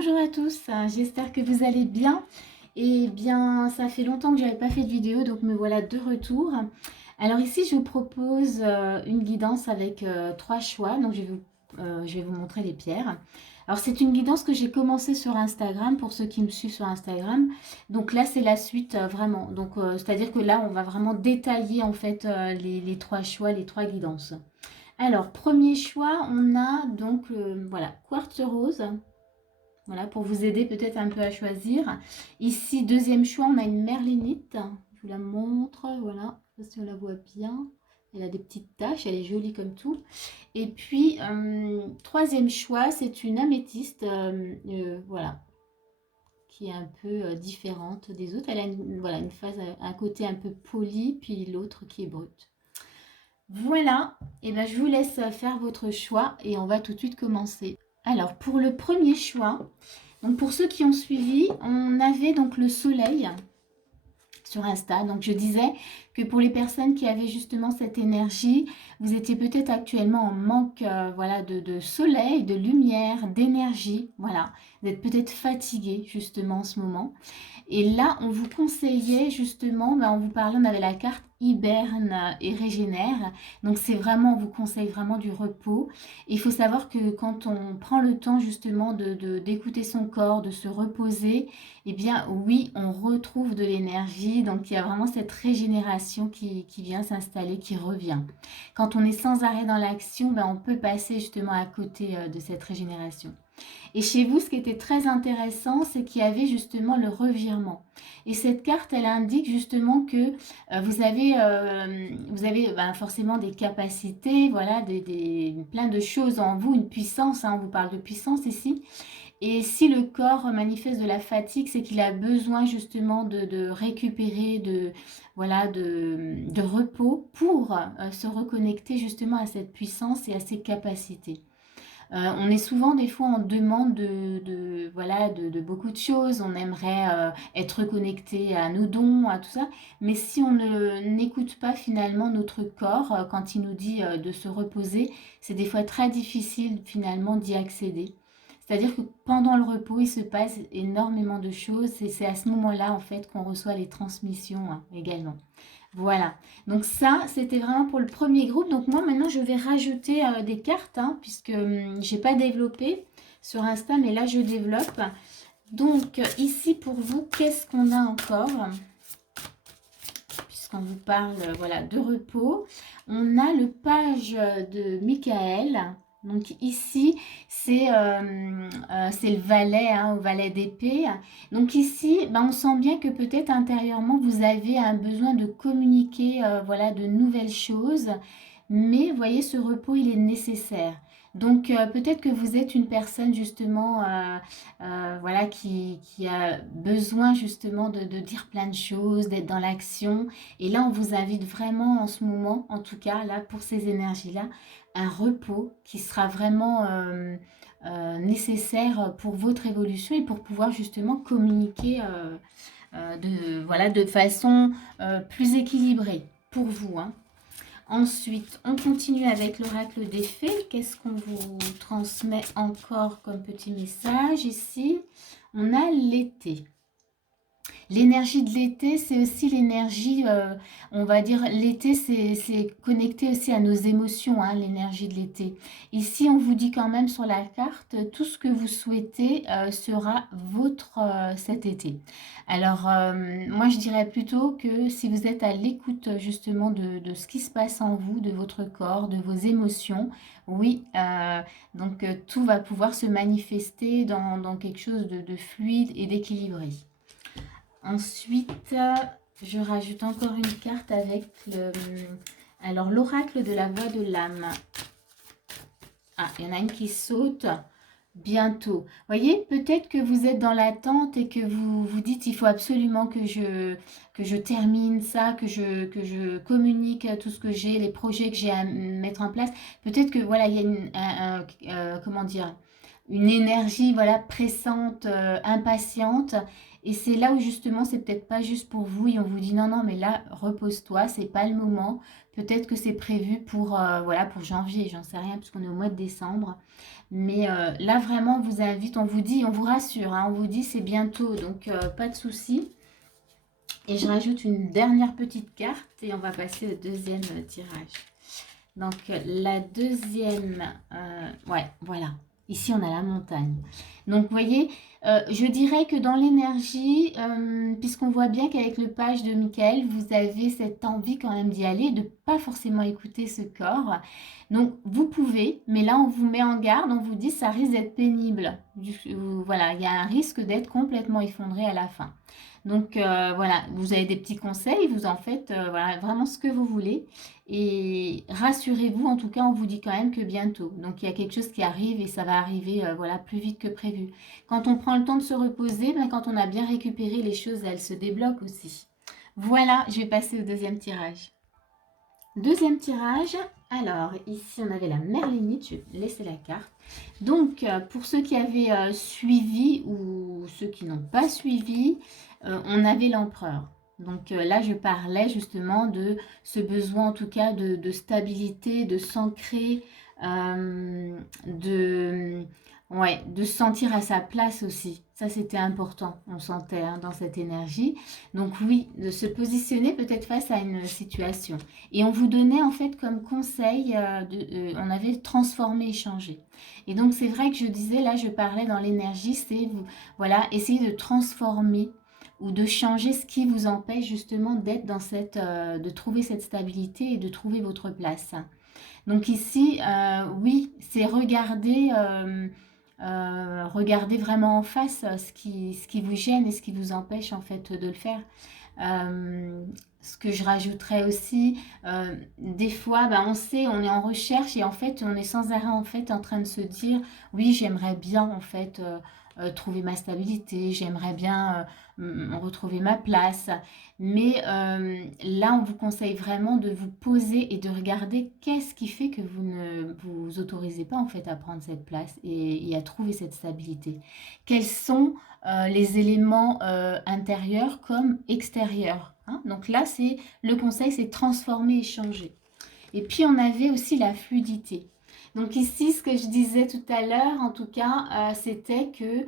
Bonjour à tous, j'espère que vous allez bien. Eh bien, ça fait longtemps que je n'avais pas fait de vidéo, donc me voilà de retour. Alors ici, je vous propose une guidance avec trois choix. Donc je vais vous montrer les pierres. Alors c'est une guidance que j'ai commencée sur Instagram, pour ceux qui me suivent sur Instagram. Donc là, c'est la suite vraiment. Donc c'est-à-dire que là, on va vraiment détailler en fait les trois choix, les trois guidances. Alors, premier choix, on a donc voilà, quartz rose. Voilà, pour vous aider peut-être un peu à choisir. Ici, deuxième choix, on a une merlinite. Je vous la montre, voilà, je sais pas si on la voit bien. Elle a des petites taches, elle est jolie comme tout. Et puis, troisième choix, c'est une améthyste, voilà, qui est un peu différente des autres. Elle a voilà, une phase, un côté un peu poli, puis l'autre qui est brute. Voilà, et ben je vous laisse faire votre choix et on va tout de suite commencer. Alors, pour le premier choix, donc pour ceux qui ont suivi, on avait donc le soleil sur Insta. Donc je disais que pour les personnes qui avaient justement cette énergie, vous étiez peut-être actuellement en manque voilà, de soleil, de lumière, d'énergie. Voilà, vous êtes peut-être fatigué justement en ce moment. Et là, on vous conseillait justement, on vous parlait, on avait la carte hiberne et régénère. Donc c'est vraiment, on vous conseille vraiment du repos. Il faut savoir que quand on prend le temps justement d'écouter son corps, de se reposer, eh bien oui, on retrouve de l'énergie. Donc il y a vraiment cette régénération qui vient s'installer, qui revient. Quand on est sans arrêt dans l'action, on peut passer justement à côté de cette régénération. Et chez vous, ce qui était très intéressant, c'est qu'il y avait justement le revirement. Et cette carte, elle indique justement que vous avez forcément des capacités, voilà, plein de choses en vous, une puissance, hein, on vous parle de puissance ici. Et si le corps manifeste de la fatigue, c'est qu'il a besoin justement de récupérer, voilà, de repos pour se reconnecter justement à cette puissance et à ses capacités. On est souvent des fois en demande voilà, de beaucoup de choses. On aimerait être connecté à nos dons, à tout ça. Mais si on n'écoute pas finalement notre corps quand il nous dit de se reposer, c'est des fois très difficile finalement d'y accéder. C'est-à-dire que pendant le repos, il se passe énormément de choses et c'est à ce moment-là en fait qu'on reçoit les transmissions également. Voilà, donc ça, c'était vraiment pour le premier groupe. Donc moi, maintenant, je vais rajouter des cartes, hein, puisque j'ai pas développé sur Insta, mais là, je développe. Donc ici, pour vous, qu'est-ce qu'on a encore? Puisqu'on vous parle voilà, de repos. On a le page de Michael. Donc ici, c'est le valet, hein, au valet d'épée. Donc ici, on sent bien que peut-être intérieurement, vous avez un besoin de communiquer voilà, de nouvelles choses. Mais vous voyez, ce repos, il est nécessaire. Donc peut-être que vous êtes une personne justement voilà, qui a besoin justement de dire plein de choses, d'être dans l'action. Et là, on vous invite vraiment en ce moment, en tout cas là pour ces énergies-là, un repos qui sera vraiment nécessaire pour votre évolution et pour pouvoir justement communiquer voilà, de façon plus équilibrée pour vous, hein. Ensuite, on continue avec l'oracle des fées. Qu'est-ce qu'on vous transmet encore comme petit message ici? On a l'été. L'énergie de l'été, c'est aussi l'énergie, on va dire, l'été, c'est connecté aussi à nos émotions, hein, l'énergie de l'été. Ici, on vous dit quand même sur la carte, tout ce que vous souhaitez sera votre cet été. Alors, moi, je dirais plutôt que si vous êtes à l'écoute justement de ce qui se passe en vous, de votre corps, de vos émotions, oui, donc tout va pouvoir se manifester dans quelque chose de fluide et d'équilibré. Ensuite, je rajoute encore une carte avec alors l'oracle de la voix de l'âme. Ah, il y en a une qui saute bientôt. Voyez, peut-être que vous êtes dans l'attente et que vous vous dites il faut absolument que je termine ça, que je communique tout ce que j'ai, les projets que j'ai à mettre en place. Peut-être que voilà, il y a comment dire, une énergie, voilà, pressante, impatiente. Et c'est là où justement, c'est peut-être pas juste pour vous et on vous dit non, non, mais là, repose-toi, c'est pas le moment. Peut-être que c'est prévu pour, voilà, pour janvier, j'en sais rien, puisqu'on est au mois de décembre. Mais là, vraiment, on vous invite, on vous dit, on vous rassure, hein, on vous dit c'est bientôt, donc pas de souci. Et je rajoute une dernière petite carte et on va passer au deuxième tirage. Donc la deuxième, ouais, voilà. Ici, on a la montagne. Donc, vous voyez, je dirais que dans l'énergie, puisqu'on voit bien qu'avec le page de Michael, vous avez cette envie quand même d'y aller, de pas forcément écouter ce corps. Donc, vous pouvez, mais là, on vous met en garde, on vous dit ça risque d'être pénible. Voilà, il y a un risque d'être complètement effondré à la fin. Donc, voilà, vous avez des petits conseils, vous en faites voilà, vraiment ce que vous voulez. Et rassurez-vous, en tout cas, on vous dit quand même que bientôt. Donc, il y a quelque chose qui arrive et ça va arriver voilà, plus vite que prévu. Quand on prend le temps de se reposer, ben, quand on a bien récupéré les choses, elles se débloquent aussi. Voilà, je vais passer au deuxième tirage. Deuxième tirage. Alors, ici, on avait la merlinite. Je vais laisser la carte. Donc, pour ceux qui avaient suivi ou ceux qui n'ont pas suivi, on avait l'empereur. Donc là, je parlais justement de ce besoin, en tout cas, de stabilité, de s'ancrer, de, ouais, de se sentir à sa place aussi. Ça, c'était important, on sentait hein, dans cette énergie. Donc oui, de se positionner peut-être face à une situation. Et on vous donnait en fait comme conseil, on avait transformé, échangé. Et donc c'est vrai que je disais, là je parlais dans l'énergie, c'est voilà, essayer de transformer ou de changer ce qui vous empêche justement d'être dans cette, de trouver cette stabilité et de trouver votre place. Donc ici, oui, c'est regarder, regarder vraiment en face ce qui vous gêne et ce qui vous empêche en fait de le faire. Ce que je rajouterais aussi, des fois, ben, on sait, on est en recherche et en fait, on est sans arrêt en fait en train de se dire, oui, j'aimerais bien en fait trouver ma stabilité, j'aimerais bien retrouver ma place. Mais là, on vous conseille vraiment de vous poser et de regarder qu'est-ce qui fait que vous ne vous autorisez pas en fait à prendre cette place et à trouver cette stabilité. Quels sont les éléments intérieurs comme extérieurs. Hein. Donc là, c'est le conseil, c'est transformer et changer. Et puis, on avait aussi la fluidité. Donc ici, ce que je disais tout à l'heure, en tout cas, c'était que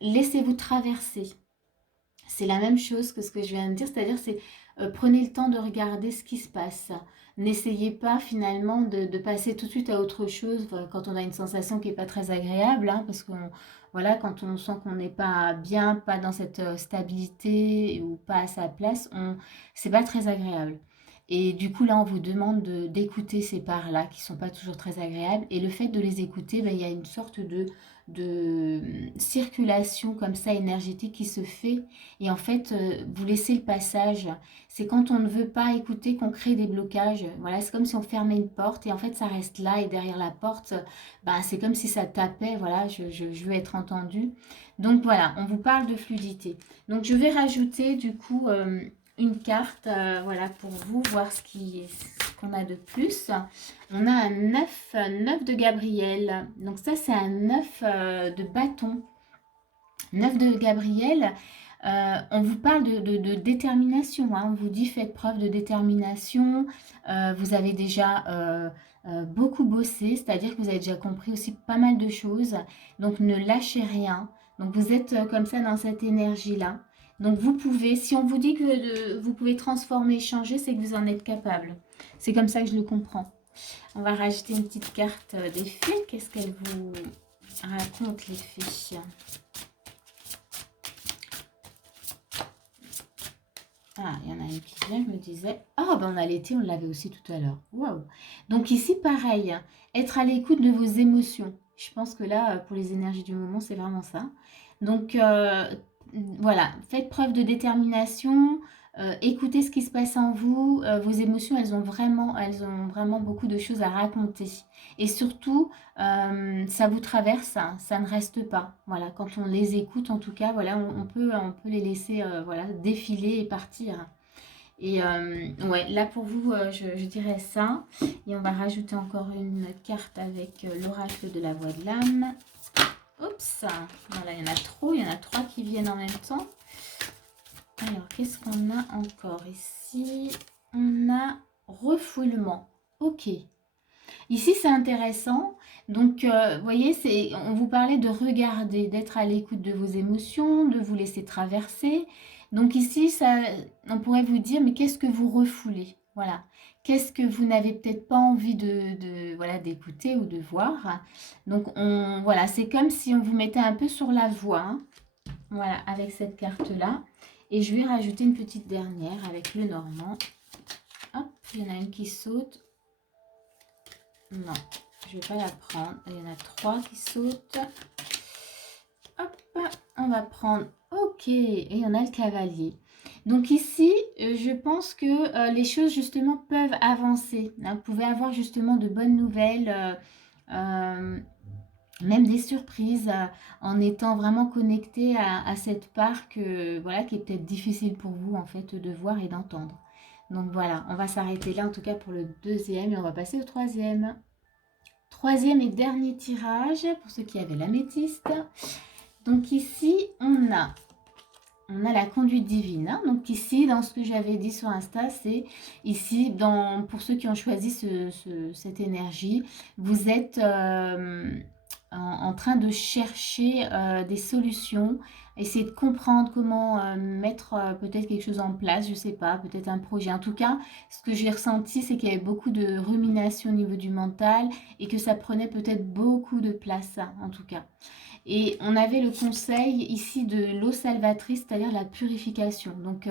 laissez-vous traverser. C'est la même chose que ce que je viens de dire, c'est-à-dire c'est prenez le temps de regarder ce qui se passe. N'essayez pas finalement de passer tout de suite à autre chose quand on a une sensation qui n'est pas très agréable, hein, parce que voilà, quand on sent qu'on n'est pas bien, pas dans cette stabilité ou pas à sa place, c'est pas très agréable. Et du coup, là, on vous demande d'écouter ces parts-là qui ne sont pas toujours très agréables. Et le fait de les écouter, ben, il y a une sorte de circulation comme ça énergétique qui se fait et en fait vous laissez le passage. C'est quand on ne veut pas écouter qu'on crée des blocages. Voilà, c'est comme si on fermait une porte et en fait ça reste là et derrière la porte ben, c'est comme si ça tapait. Voilà, je veux être entendu. Donc voilà, on vous parle de fluidité. Donc je vais rajouter du coup une carte voilà pour vous voir ce qu'on a de plus. On a un 9, 9 de Gabriel. Donc ça, c'est un 9 de bâton. 9 de Gabriel. On vous parle de détermination. Hein. On vous dit faites preuve de détermination. Vous avez déjà beaucoup bossé, c'est-à-dire que vous avez déjà compris aussi pas mal de choses. Donc ne lâchez rien. Donc vous êtes comme ça dans cette énergie-là. Donc vous pouvez, si on vous dit que vous pouvez transformer, changer, c'est que vous en êtes capable. C'est comme ça que je le comprends. On va rajouter une petite carte des fées. Qu'est-ce qu'elle vous raconte, les fées? Ah, il y en a une qui vient, je me disais. Ah, ben on a l'été, on l'avait aussi tout à l'heure. Waouh! Donc ici, pareil, être à l'écoute de vos émotions. Je pense que là, pour les énergies du moment, c'est vraiment ça. Donc, voilà, faites preuve de détermination, écoutez ce qui se passe en vous. Vos émotions, elles ont vraiment beaucoup de choses à raconter. Et surtout, ça vous traverse, hein, ça ne reste pas. Voilà, quand on les écoute, en tout cas, voilà, on peut les laisser voilà, défiler et partir. Et ouais, là pour vous, je dirais ça. Et on va rajouter encore une carte avec l'oracle de la voix de l'âme. Oups, voilà, il y en a trop, il y en a 3 qui viennent en même temps. Alors, qu'est-ce qu'on a encore ici? On a refoulement. Ok. Ici, c'est intéressant. Donc, vous voyez, on vous parlait de regarder, d'être à l'écoute de vos émotions, de vous laisser traverser. Donc ici, on pourrait vous dire, mais qu'est-ce que vous refoulez? Voilà. Qu'est-ce que vous n'avez peut-être pas envie voilà, d'écouter ou de voir? Donc, voilà, c'est comme si on vous mettait un peu sur la voie, hein. Voilà, avec cette carte-là. Et je vais rajouter une petite dernière avec le normand. Hop, il y en a une qui saute. Non, je ne vais pas la prendre. Il y en a 3 qui sautent. Hop, on va prendre. Ok, et il y en a le cavalier. Donc ici, je pense que les choses justement peuvent avancer, hein. Vous pouvez avoir justement de bonnes nouvelles, même des surprises, en étant vraiment connecté à cette part voilà, qui est peut-être difficile pour vous en fait de voir et d'entendre. Donc voilà, on va s'arrêter là en tout cas pour le deuxième et on va passer au troisième. Troisième et dernier tirage pour ceux qui avaient l'améthyste. Donc ici, on a la conduite divine, hein. Donc ici, dans ce que j'avais dit sur Insta, c'est ici, pour ceux qui ont choisi cette énergie, vous êtes en train de chercher des solutions, essayer de comprendre comment mettre peut-être quelque chose en place, je sais pas, peut-être un projet. En tout cas, ce que j'ai ressenti, c'est qu'il y avait beaucoup de rumination au niveau du mental et que ça prenait peut-être beaucoup de place, hein, en tout cas. Et on avait le conseil ici de l'eau salvatrice, c'est-à-dire la purification. Donc,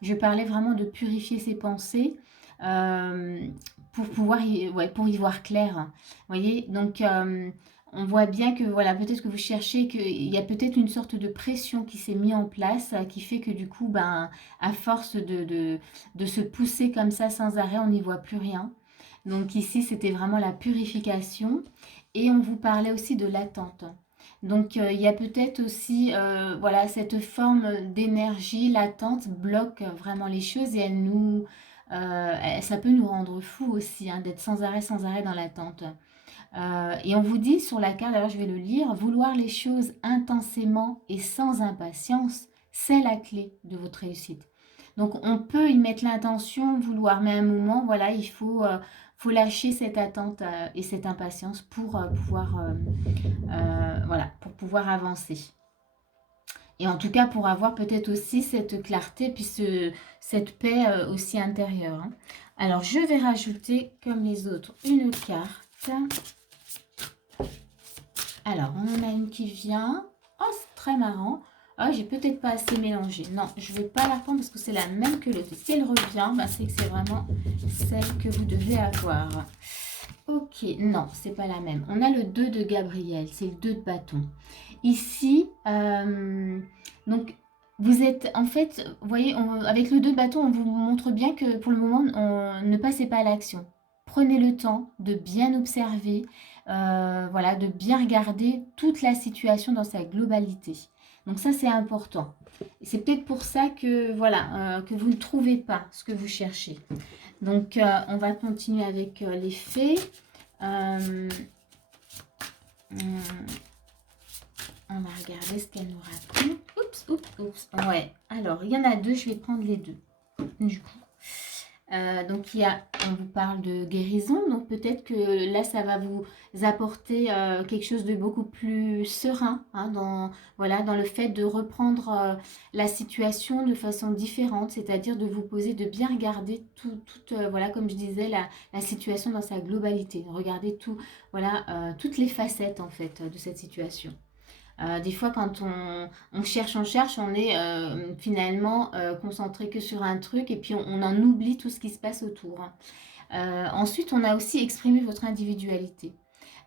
je parlais vraiment de purifier ses pensées pour pouvoir pour y voir clair. Vous voyez, donc on voit bien que voilà, peut-être que vous cherchez, qu'il y a peut-être une sorte de pression qui s'est mise en place, qui fait que du coup, ben, à force de se pousser comme ça sans arrêt, on n'y voit plus rien. Donc ici, c'était vraiment la purification. Et on vous parlait aussi de l'attente. Donc, il y a peut-être aussi, voilà, cette forme d'énergie latente bloque vraiment les choses et ça peut nous rendre fous aussi, hein, d'être sans arrêt dans l'attente. Et on vous dit sur la carte, alors je vais le lire, vouloir les choses intensément et sans impatience, c'est la clé de votre réussite. Donc on peut y mettre l'intention, vouloir, mais à un moment, voilà, il faut lâcher cette attente et cette impatience pour voilà, pour pouvoir avancer. Et en tout cas, pour avoir peut-être aussi cette clarté, puis cette paix aussi intérieure, hein. Alors, je vais rajouter, comme les autres, une carte. Alors, on en a une qui vient. Oh, c'est très marrant. Oh, j'ai peut-être pas assez mélangé. Non, je ne vais pas la prendre parce que c'est la même que l'autre. Si elle revient, ben, c'est que c'est vraiment celle que vous devez avoir. Ok, non, c'est pas la même. On a le 2 de Gabriel, c'est le 2 de bâton. Ici, donc, vous êtes, en fait, vous voyez, avec le 2 de bâton, on vous montre bien que pour le moment, ne passez pas à l'action. Prenez le temps de bien observer, voilà, de bien regarder toute la situation dans sa globalité. Donc ça, c'est important. C'est peut-être pour ça que, voilà, que vous ne trouvez pas ce que vous cherchez. Donc, on va continuer avec les fées. On va regarder ce qu'elle nous raconte. Oups, oups, oups. Ouais, alors, il y en a 2, je vais prendre les 2. Du coup. Donc, on vous parle de guérison. Donc, peut-être que là, ça va vous apporter quelque chose de beaucoup plus serein, hein, dans le fait de reprendre la situation de façon différente, c'est-à-dire de vous poser, de bien regarder voilà, comme je disais, la situation dans sa globalité. Regardez voilà, toutes les facettes, en fait, de cette situation. Des fois, quand on cherche, on est finalement concentré que sur un truc et puis on en oublie tout ce qui se passe autour. Ensuite, on a aussi exprimé votre individualité.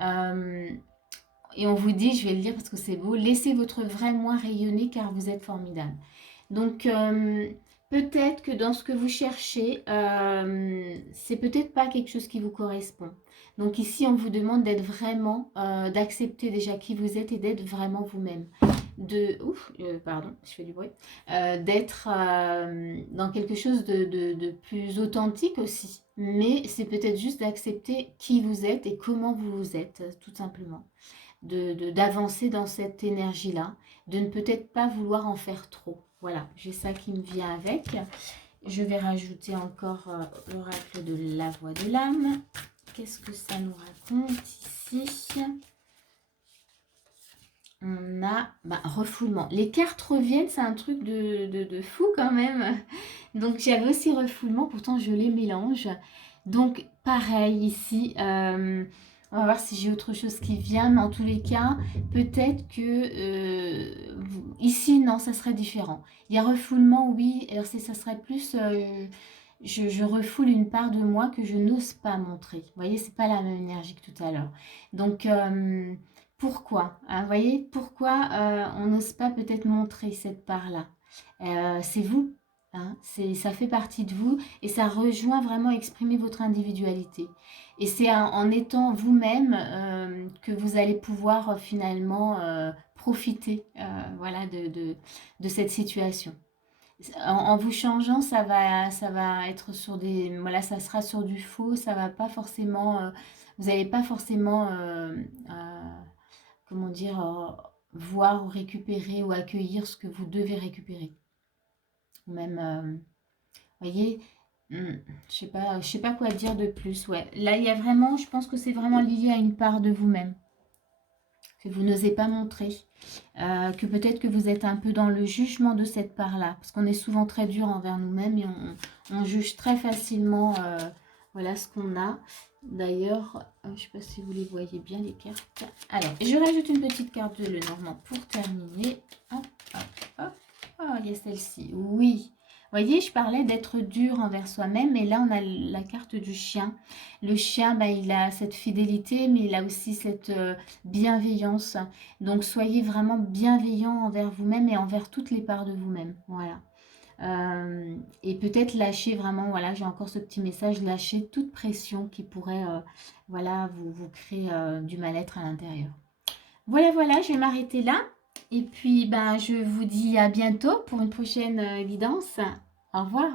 Et on vous dit, je vais le dire parce que c'est beau, laissez votre vrai moi rayonner car vous êtes formidable. Donc, peut-être que dans ce que vous cherchez, c'est peut-être pas quelque chose qui vous correspond. Donc ici, on vous demande d'être vraiment, d'accepter déjà qui vous êtes et d'être vraiment vous-même. pardon, je fais du bruit, d'être dans quelque chose de plus authentique aussi. Mais c'est peut-être juste d'accepter qui vous êtes et comment vous êtes, tout simplement. D'avancer dans cette énergie-là, de ne peut-être pas vouloir en faire trop. Voilà, j'ai ça qui me vient avec. Je vais rajouter encore l'oracle de la voix de l'âme. Qu'est-ce que ça nous raconte ici? On a refoulement. Les cartes reviennent, c'est un truc de fou quand même. Donc j'avais aussi refoulement, pourtant je les mélange. Donc pareil ici, on va voir si j'ai autre chose qui vient, mais en tous les cas, peut-être que ici, non, ça serait différent. Il y a refoulement, oui, alors ça serait plus, je refoule une part de moi que je n'ose pas montrer. Vous voyez, c'est pas la même énergie que tout à l'heure. Donc, pourquoi vous voyez, pourquoi on n'ose pas peut-être montrer cette part-là c'est vous. Hein, ça fait partie de vous et ça rejoint vraiment exprimer votre individualité. Et c'est en étant vous-même que vous allez pouvoir finalement profiter de cette situation. En vous changeant, ça va être sur des... Voilà, ça sera sur du faux, ça va pas forcément... vous n'allez pas forcément... comment dire, voir ou récupérer ou accueillir ce que vous devez récupérer. Ou même, voyez, je sais pas quoi dire de plus. Ouais. Là, il y a vraiment, je pense que c'est vraiment lié à une part de vous-même que vous n'osez pas montrer, que peut-être que vous êtes un peu dans le jugement de cette part-là, parce qu'on est souvent très dur envers nous-mêmes et on juge très facilement voilà ce qu'on a. D'ailleurs, je ne sais pas si vous les voyez bien les cartes. Alors, je rajoute une petite carte de Lenormand pour terminer. Hop, hop, hop. Oh, il y a celle-ci. Oui. Vous voyez, je parlais d'être dur envers soi-même, et là, on a la carte du chien. Le chien, il a cette fidélité, mais il a aussi cette bienveillance. Donc, soyez vraiment bienveillant envers vous-même et envers toutes les parts de vous-même. Voilà. Et peut-être lâcher vraiment, voilà, j'ai encore ce petit message, lâcher toute pression qui pourrait, voilà, vous créer du mal-être à l'intérieur. Voilà, je vais m'arrêter là. Et puis, je vous dis à bientôt pour une prochaine guidance. Au revoir.